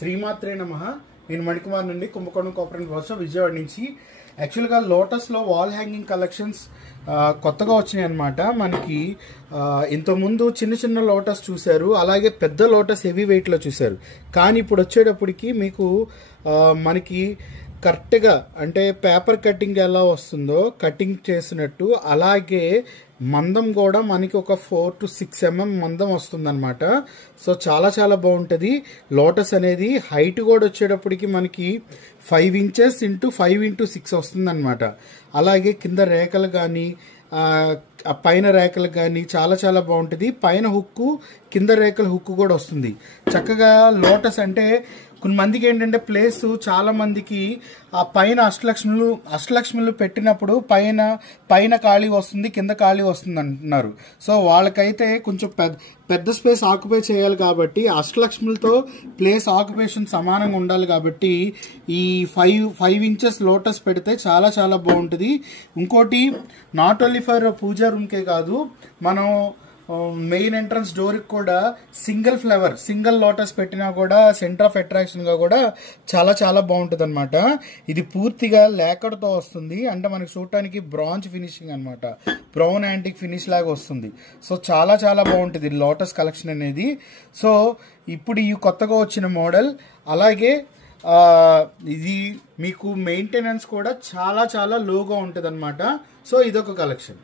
శ్రీమాత్రే నమః. నేను మణికుమార్ నుండి కుంభకోణం కోఆపరేటివ్ బస్ విజయవాడ నుంచి. యాక్చువల్గా లోటస్లో వాల్ హ్యాంగింగ్ కలెక్షన్స్ కొత్తగా వచ్చినాయి అనమాట. మనకి ఇంతకుముందు చిన్న చిన్న లోటస్ చూశారు, అలాగే పెద్ద లోటస్ హెవీ వెయిట్లో చూశారు. కానీ ఇప్పుడు వచ్చేటప్పటికి మీకు మనకి కరెక్ట్గా అంటే పేపర్ కటింగ్ ఎలా వస్తుందో కటింగ్ చేసినట్టు అలాగే మందం కూడా మనకి ఒక 4 to 6 mm మందం వస్తుందన్నమాట. సో చాలా చాలా బాగుంటుంది. లోటస్ అనేది హైట్ కూడా వచ్చేటప్పటికి మనకి 5 inches × 5 × 6 వస్తుందన్నమాట. అలాగే కింద రేఖలు కానీ పైన రేఖలు కానీ చాలా చాలా బాగుంటుంది. పైన హుక్కు కింద రేఖల హుక్కు కూడా వస్తుంది. చక్కగా లోటస్ అంటే కొంతమందికి ఏంటంటే ప్లేస్ చాలా మందికి ఆ పైన అష్టలక్ష్ములు పెట్టినప్పుడు పైన ఖాళీ వస్తుంది, కింద ఖాళీ వస్తుంది అంటున్నారు. సో వాళ్ళకైతే కొంచెం పెద్ద స్పేస్ ఆక్యుపై చేయాలి కాబట్టి అష్టలక్ష్ములతో ప్లేస్ ఆక్యుపేషన్ సమానంగా ఉండాలి కాబట్టి ఈ 5 inches లోటస్ పెడితే చాలా చాలా బాగుంటుంది. ఇంకోటి నాట్ ఓన్లీ ఫర్ పూజా రూమ్కే కాదు, మనం మెయిన్ ఎంట్రన్స్ డోర్కి కూడా సింగిల్ లోటస్ పెట్టినా కూడా సెంటర్ ఆఫ్ అట్రాక్షన్గా కూడా చాలా చాలా బాగుంటుంది అనమాట. ఇది పూర్తిగా లేకడతో వస్తుంది, అంటే మనకి చూడటానికి బ్రాంజ్ ఫినిషింగ్ అనమాట, బ్రౌన్ యాంటిక్ ఫినిష్ లాగా వస్తుంది. సో చాలా చాలా బాగుంటుంది లోటస్ కలెక్షన్ అనేది. సో ఇప్పుడు ఈ కొత్తగా వచ్చిన మోడల్, అలాగే ఇది మీకు మెయింటెనెన్స్ కూడా చాలా చాలా లోగా ఉంటుంది అనమాట. సో ఇదొక కలెక్షన్.